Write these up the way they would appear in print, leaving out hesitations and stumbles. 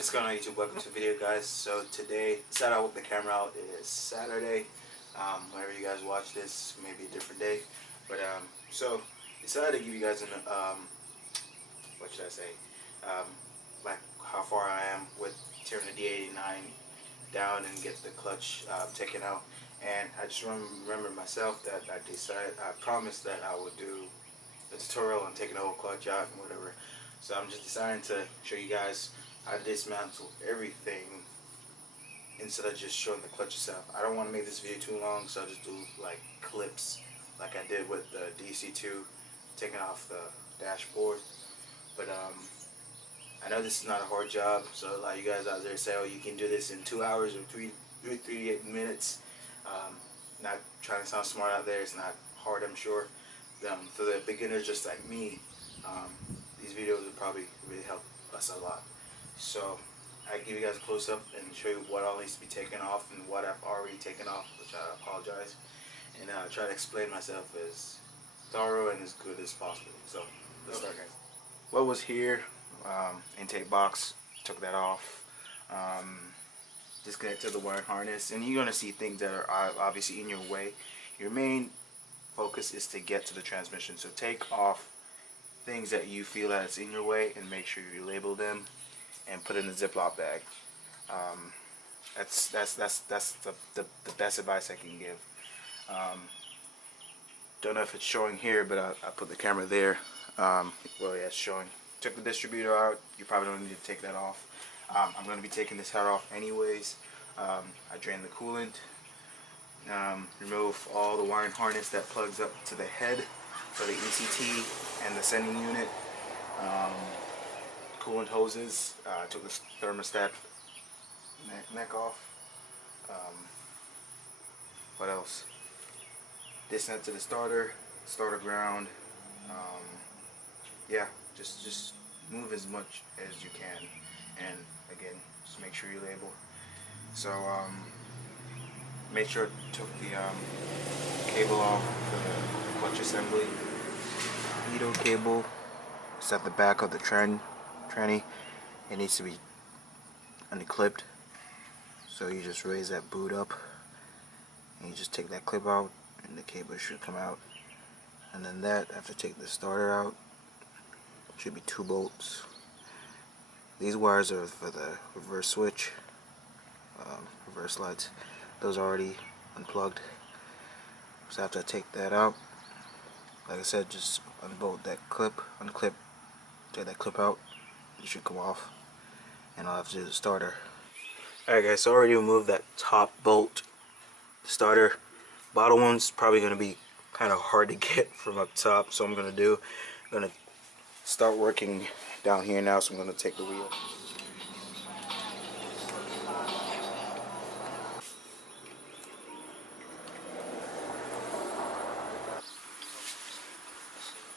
What's going on YouTube? Welcome to the video, guys. So today, set out with the camera out. It is Saturday. Whenever you guys watch this, maybe a different day. But so decided to give you guys an what should I say? Like how far I am with tearing the D89 down and get the clutch taken out. And I just remember myself that I promised that I would do a tutorial on taking the whole clutch out and whatever. So I'm just deciding to show you guys how to dismantle everything instead of just showing the clutch itself. I don't want to make this video too long, so I'll just do like clips like I did with the DC2 taking off the dashboard. But I know this is not a hard job, so a lot of you guys out there say, oh, you can do this in 2 hours or 38 minutes. Not trying to sound smart out there, it's not hard, I'm sure. For the beginners just like me, these videos will probably really help us a lot. So I give you guys a close up and show you what all needs to be taken off and what I've already taken off, which I apologize, and try to explain myself as thorough and as good as possible. So let's start, guys. What was here? Intake box, took that off. Disconnected the wiring harness, and you're gonna see things that are obviously in your way. Your main focus is to get to the transmission, so take off things that you feel that it's in your way and make sure you label them and put it in a Ziploc bag. That's the best advice I can give. Don't know if it's showing here, but I put the camera there. Well, yeah, it's showing. Took the distributor out. You probably don't need to take that off. I'm going to be taking this head off anyways. I drain the coolant. Remove all the wiring harness that plugs up to the head for the ECT and the sending unit. Coolant hoses. Took the thermostat neck off. What else? Disconnect to the starter ground. Yeah, just move as much as you can, and again, just make sure you label. So make sure to took the cable off for the clutch assembly. Heater cable is at the back of the tranny. It needs to be unclipped, so you just raise that boot up and you just take that clip out and the cable should come out. And then that, after take the starter out, should be 2 bolts. These wires are for the reverse switch, reverse lights. Those are already unplugged. So after I take that out, like I said, just unbolt that clip, unclip, take that clip out. It should come off, and I'll have to do the starter. Alright guys, so I already removed that top bolt. The starter, bottom one's probably going to be kind of hard to get from up top, so I'm going to start working down here now. So I'm going to take the wheel.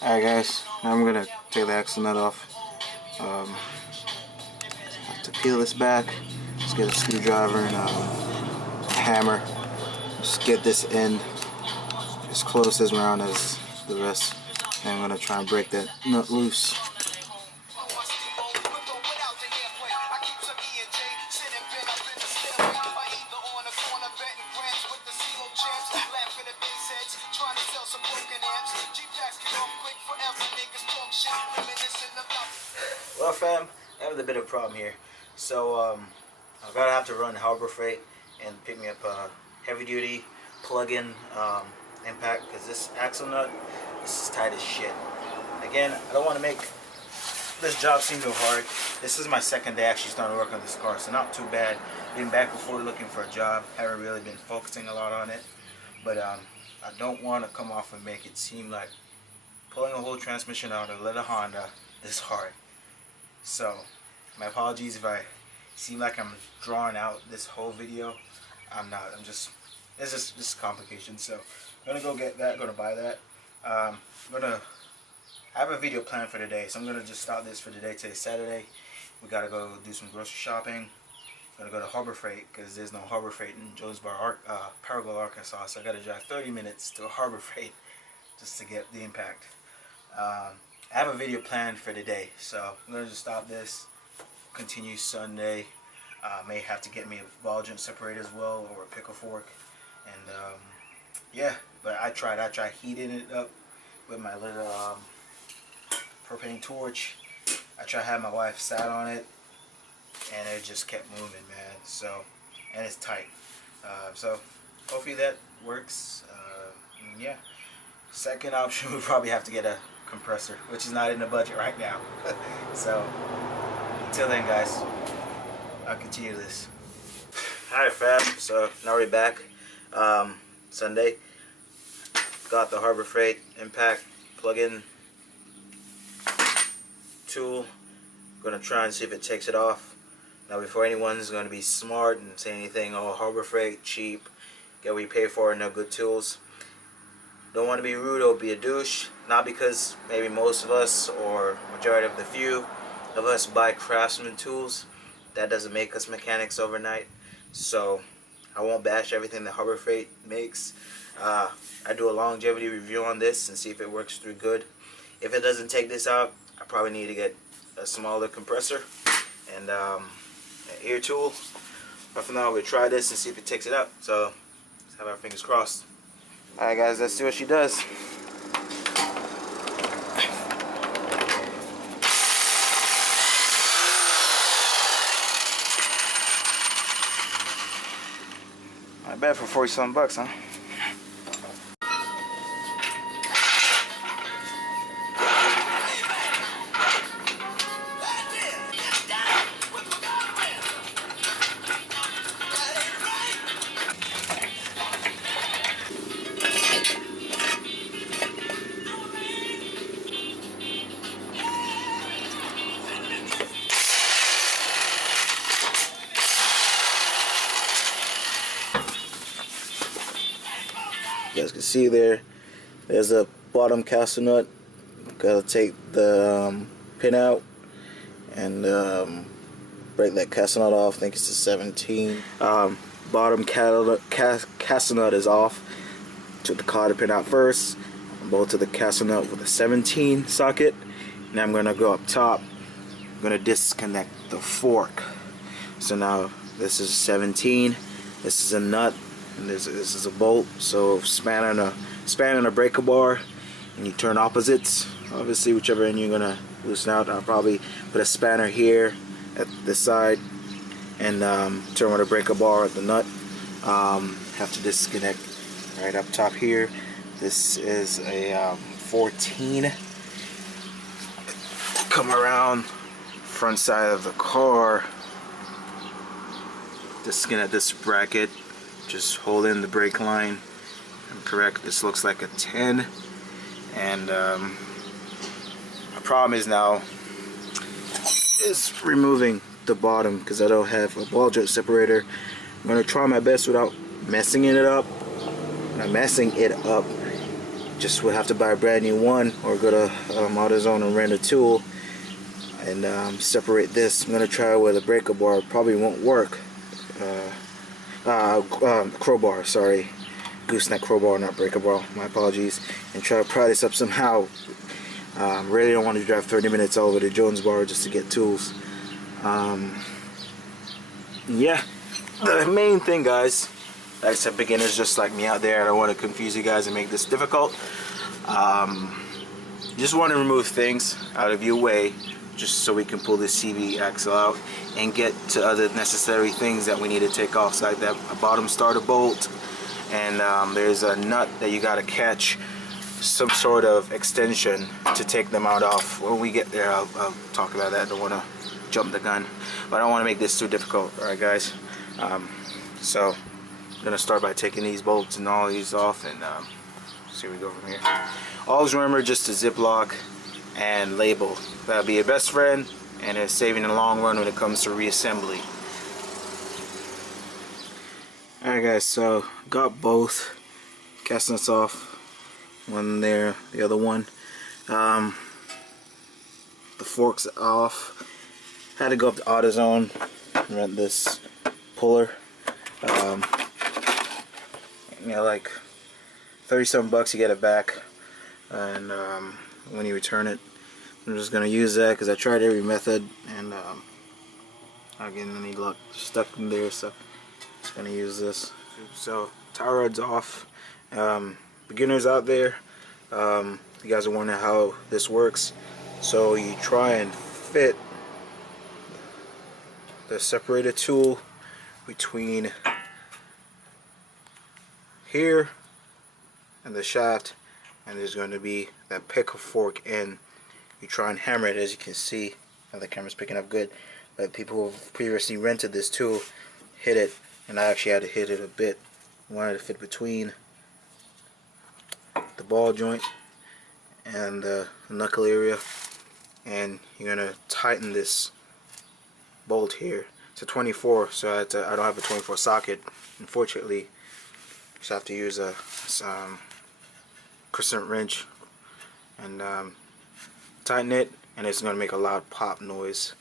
Alright guys, now I'm going to take the axle nut off. Have to peel this back. Let's get a screwdriver and a hammer. Just get this end as close as round as the rest. And I'm going to try and break that nut loose. Well fam, I have a bit of a problem here. So I'm going to have to run Harbor Freight and pick me up a heavy duty plug-in impact, because this axle nut, this is tight as shit. Again, I don't want to make this job seem too hard. This is my second day actually starting to work on this car, so not too bad. Been back before looking for a job, haven't really been focusing a lot on it. But I don't want to come off and make it seem like pulling a whole transmission out of a Honda is hard. So my apologies if I seem like I'm drawing out this whole video. I'm not. It's just complications. So I'm gonna go get that. Gonna buy that. I have a video planned for today, so I'm gonna just stop this for today. Today's Saturday. We gotta go do some grocery shopping. Gotta go to Harbor Freight because there's no Harbor Freight in Jonesboro, Paragould, Arkansas. So I gotta drive 30 minutes to Harbor Freight just to get the impact. I have a video planned for today, so I'm gonna just stop this, continue Sunday. May have to get me a ball joint separator as well, or a pickle fork. And yeah, but I tried heating it up with my little propane torch. I tried having my wife sat on it, and it just kept moving, man. So, and it's tight. So hopefully that works. Yeah. Second option, we probably have to get a compressor, which is not in the budget right now. So until then, guys, I'll continue this. Alright, fam. So now we're back. Sunday. Got the Harbor Freight Impact plug-in tool. Gonna try and see if it takes it off. Now, before anyone's gonna be smart and say anything, oh, Harbor Freight, cheap, get what you pay for, and no good tools. Don't want to be rude or be a douche. Not because maybe most of us, or majority of the few of us, buy Craftsman tools. That doesn't make us mechanics overnight. So I won't bash everything that Harbor Freight makes. I do a longevity review on this and see if it works through good. If it doesn't take this out, I probably need to get a smaller compressor and an ear tool. But for now, we'll try this and see if it takes it out. So let's have our fingers crossed. Alright, guys, let's see what she does. I bet for 40-something bucks, huh? You guys can see there's a bottom castle nut. Gotta take the pin out and break that castle nut off. I think it's a 17. Bottom castle nut is off. Took the cotter pin out first. Bolted the castle nut with a 17 socket. Now I'm gonna go up top. I'm gonna disconnect the fork. So now this is 17. This is a nut. And this is a bolt. So span on a breaker bar, and you turn opposites. Obviously, whichever end you're gonna loosen out. I'll probably put a spanner here at this side and turn with a breaker bar at the nut. Have to disconnect right up top here. This is a 14. Come around front side of the car. Disconnect this bracket. Just hold in the brake line. I'm correct. This looks like a 10. And my problem is now is removing the bottom because I don't have a ball joint separator. I'm gonna try my best without messing it up. Not messing it up. Just would have to buy a brand new one or go to AutoZone and rent a tool and separate this. I'm gonna try with a breaker bar. Probably won't work. Crowbar, sorry, gooseneck crowbar, not breaker bar, my apologies, and try to pry this up somehow. Really don't want to drive 30 minutes over to Jones Bar just to get tools. Yeah, the main thing, guys, like I said, beginners just like me out there, I don't want to confuse you guys and make this difficult. Just want to remove things out of your way just so we can pull this CV axle out and get to other necessary things that we need to take off. So like that bottom starter bolt, and there's a nut that you gotta catch, some sort of extension to take them out off. When we get there, I'll talk about that. I don't want to jump the gun, but I don't want to make this too difficult. Alright, guys, so I'm gonna start by taking these bolts and all these off, and see where we go from here. Always remember just to Ziploc and label. That'll be your best friend, and it's saving in the long run when it comes to reassembly. Alright, guys, so got both cast nuts off. One there, the other one. The fork's off. Had to go up to AutoZone and rent this puller. You know, like 30-something bucks you get it back, and when you return it. I'm just gonna use that because I tried every method, and not getting any luck, stuck in there, so just gonna use this. So tie rod's off. Beginners out there, you guys are wondering how this works. So you try and fit the separator tool between here and the shaft, and there's going to be that picker fork in. You try and hammer it, as you can see. Now the camera's picking up good, but people who have previously rented this tool hit it, and I actually had to hit it a bit. I wanted to fit between the ball joint and the knuckle area, and you're gonna tighten this bolt here. It's a 24, so I don't have a 24 socket, unfortunately. Just have to use a crescent wrench and tighten it, and it's gonna make a loud pop noise,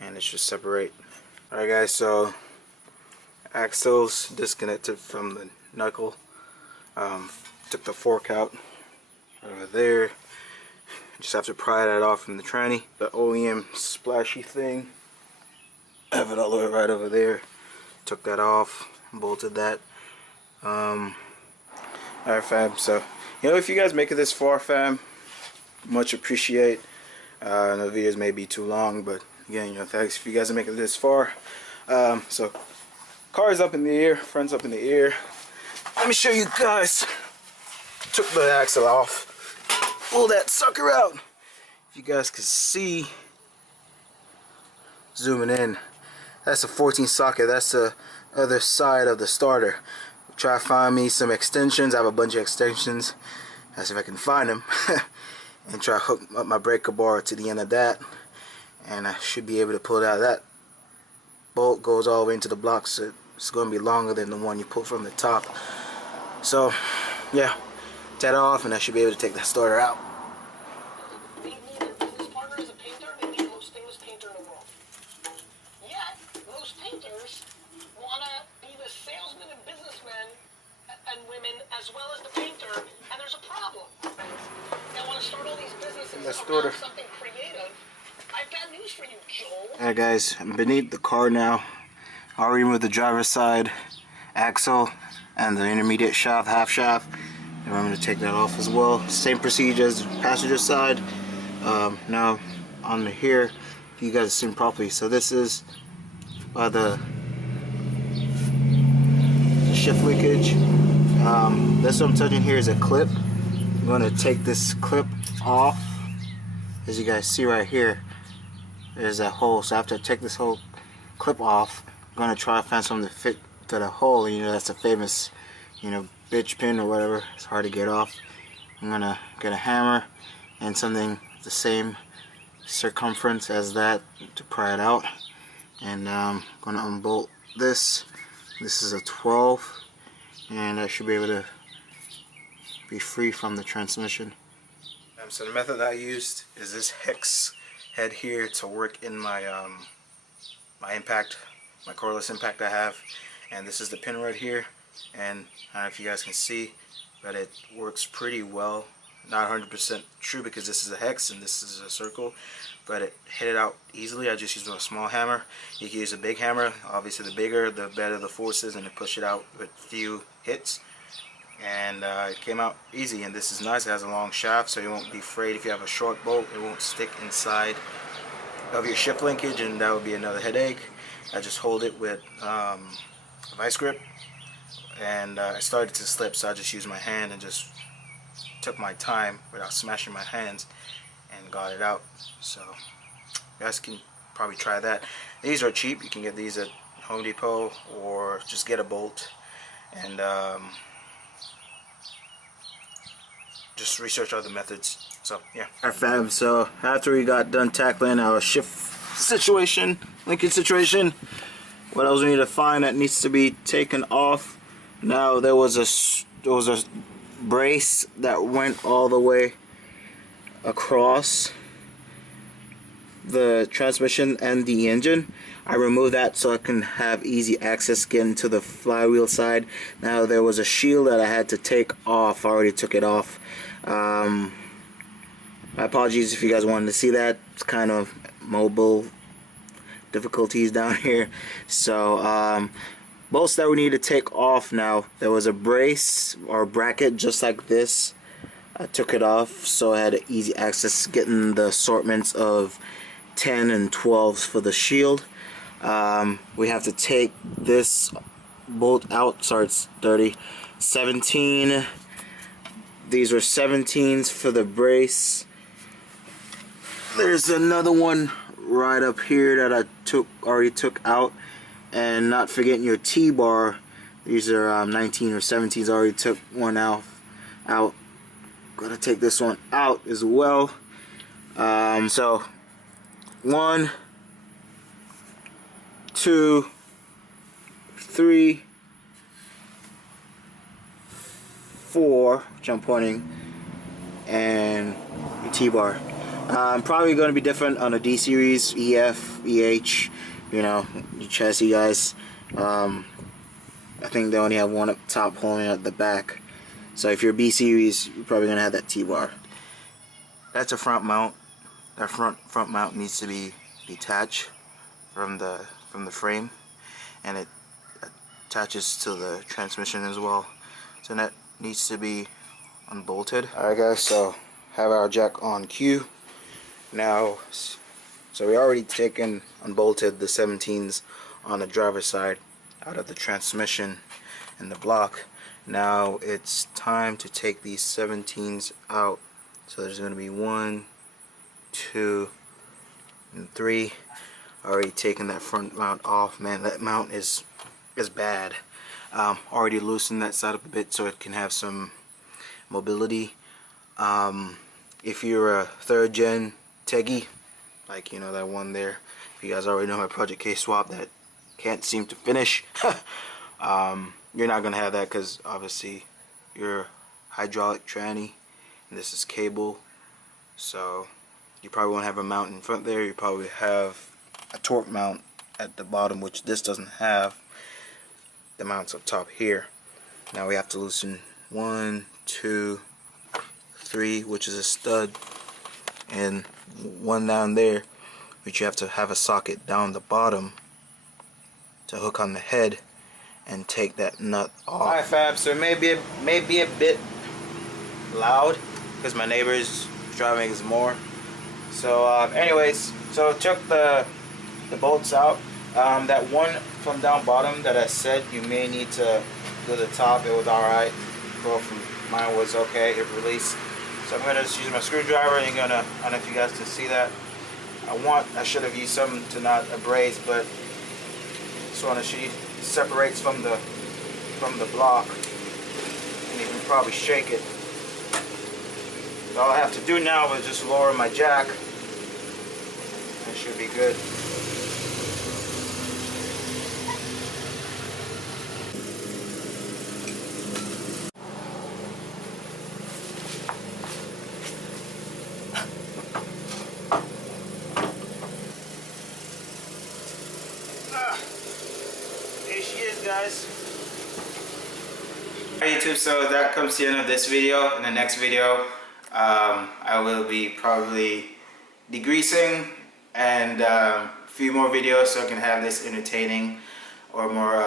and it should separate. Alright guys, so axle's disconnected from the knuckle. Took the fork out over there. Just have to pry that off from the tranny. The OEM splashy thing, I have it all the way right over there. Took that off, bolted that. Alright fam, so if you guys make it this far fam, much appreciate. The videos may be too long, but again, thanks if you guys are making it this far. So car's up in the air, front's up in the air. Let me show you guys. Took the axle off, pull that sucker out. If you guys can see, zooming in, that's a 14 socket. That's the other side of the starter. Try to find me some extensions. I have a bunch of extensions. Let's see if I can find them. And try to hook up my breaker bar to the end of that, and I should be able to pull it out. That bolt goes all the way into the block, so it's going to be longer than the one you pull from the top. So yeah, take that off, and I should be able to take that starter out. They need their business partner as a painter. They need the most famous painter in the world. Yet, most painters want to be the salesman and businessman and women as well as the painter, and there's a problem. They want to start all these businesses around something creative. I've got news for you, Joel. Alright guys, I'm beneath the car now. I already removed the driver's side axle and the intermediate shaft, half shaft. And I'm going to take that off as well. Same procedure as the passenger side. Now on here, you guys see properly. So this is by the shift linkage. This what I'm touching here is a clip. I'm going to take this clip off. As you guys see right here, there's that hole. So after I take this whole clip off, I'm going to try to find something to fit to the hole. That's a famous, bitch pin or whatever. It's hard to get off. I'm going to get a hammer and something the same circumference as that to pry it out. And I'm going to unbolt this. This is a 12, and I should be able to be free from the transmission. So the method I used is this hex head here to work in my my impact, my cordless impact I have, and this is the pin right here. And I don't know if you guys can see, but it works pretty well. Not 100% true because this is a hex and this is a circle, but it hit it out easily. I just used a small hammer. You can use a big hammer. Obviously the bigger the better the forces, and to push it out with few hits. And it came out easy, and this is nice. It has a long shaft, so you won't be afraid if you have a short bolt. It won't stick inside of your shift linkage, and that would be another headache. I just hold it with a vice grip, and I started to slip, so I just used my hand and just took my time without smashing my hands and got it out. So you guys can probably try that. These are cheap. You can get these at Home Depot, or just get a bolt and just research other methods. So yeah. Alright fam, so after we got done tackling our shift situation, linkage situation, what else we need to find that needs to be taken off? Now there was a brace that went all the way across the transmission and the engine. I removed that so I can have easy access getting to the flywheel side. Now there was a shield that I had to take off. I already took it off. My apologies if you guys wanted to see that. It's kind of mobile difficulties down here. So bolts that we need to take off now. There was a brace or bracket just like this. I took it off so I had easy access getting the assortments of 10 and 12s for the shield. We have to take this bolt out. Sorry, it's dirty. 17. These are 17s for the brace. There's another one right up here that I already took out. And not forgetting your T-bar. These are 19 or 17s. I already took one out. Gotta take this one out as well. So 1, 2, 3, 4, which I'm pointing, and your T-bar. Probably going to be different on a D series, EF, EH, you know, your chassis guys. I think they only have one up top holding at the back. So if you're B series, you're probably going to have that T-bar. That's a front mount. That front mount needs to be detached from the frame, and it attaches to the transmission as well. So that needs to be unbolted. Alright guys, so have our jack on cue. Now, so we already unbolted the 17s on the driver's side out of the transmission and the block. Now it's time to take these 17s out. So there's going to be 1, 2, and 3. Already taken that front mount off. Man, that mount is bad. Already loosened that side up a bit so it can have some mobility. If you're a 3rd gen Teggy, like you know that one there, if you guys already know my Project K swap that can't seem to finish, you're not gonna have that because obviously you're hydraulic tranny and this is cable, so you probably won't have a mount in front there. You probably have a torque mount at the bottom, which this doesn't have. The mount's up top here. Now we have to loosen 1, 2, 3, which is a stud, and one down there, which you have to have a socket down the bottom to hook on the head and take that nut off. Alright fam, so it may be a bit loud because my neighbor's driving is more. So anyways, so took the bolts out. That one from down bottom that I said you may need to do the top, it was alright. Well, mine was okay, it released. So I'm gonna just use my screwdriver. And I don't know if you guys can see that. I should have used something to not abrade, but this one she separates from the block, and you can probably shake it. So all I have to do now is just lower my jack. It should be good. Here she is, guys. Alright YouTube, so that comes to the end of this video. In the next video, I will be probably degreasing and a few more videos so I can have this entertaining or more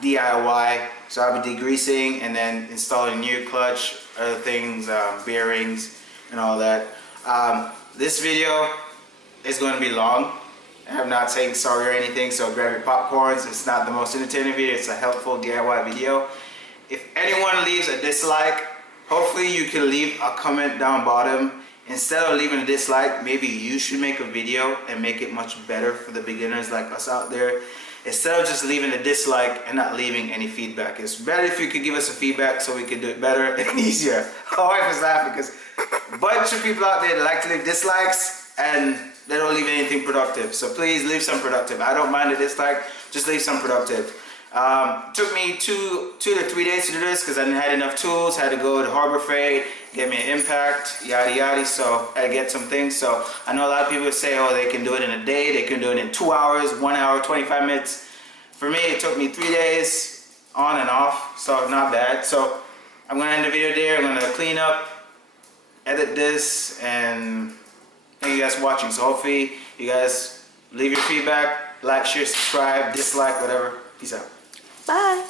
DIY. So I'll be degreasing and then installing new clutch, other things, bearings and all that. This video is going to be long. I'm not saying sorry or anything, so grab your popcorns. It's not the most entertaining video, it's a helpful DIY video. If anyone leaves a dislike, hopefully you can leave a comment down bottom. Instead of leaving a dislike, maybe you should make a video and make it much better for the beginners like us out there. Instead of just leaving a dislike and not leaving any feedback. It's better if you could give us a feedback so we could do it better and easier. My wife is laughing because a bunch of people out there that like to leave dislikes and they don't leave anything productive. So please leave some productive. I don't mind a dislike, just leave some productive. Took me two to 3 days to do this because I didn't have enough tools. Had to go to Harbor Freight, get me an impact, yada yada. So I had to get some things. So I know a lot of people say, oh, they can do it in a day, they can do it in 2 hours, 1 hour, 25 minutes. For me, it took me 3 days on and off, so not bad. So I'm gonna end the video there. I'm gonna clean up, edit this, and thank you guys for watching. So hopefully you guys Leave your feedback, like, share, subscribe, dislike, whatever. Peace out. Bye.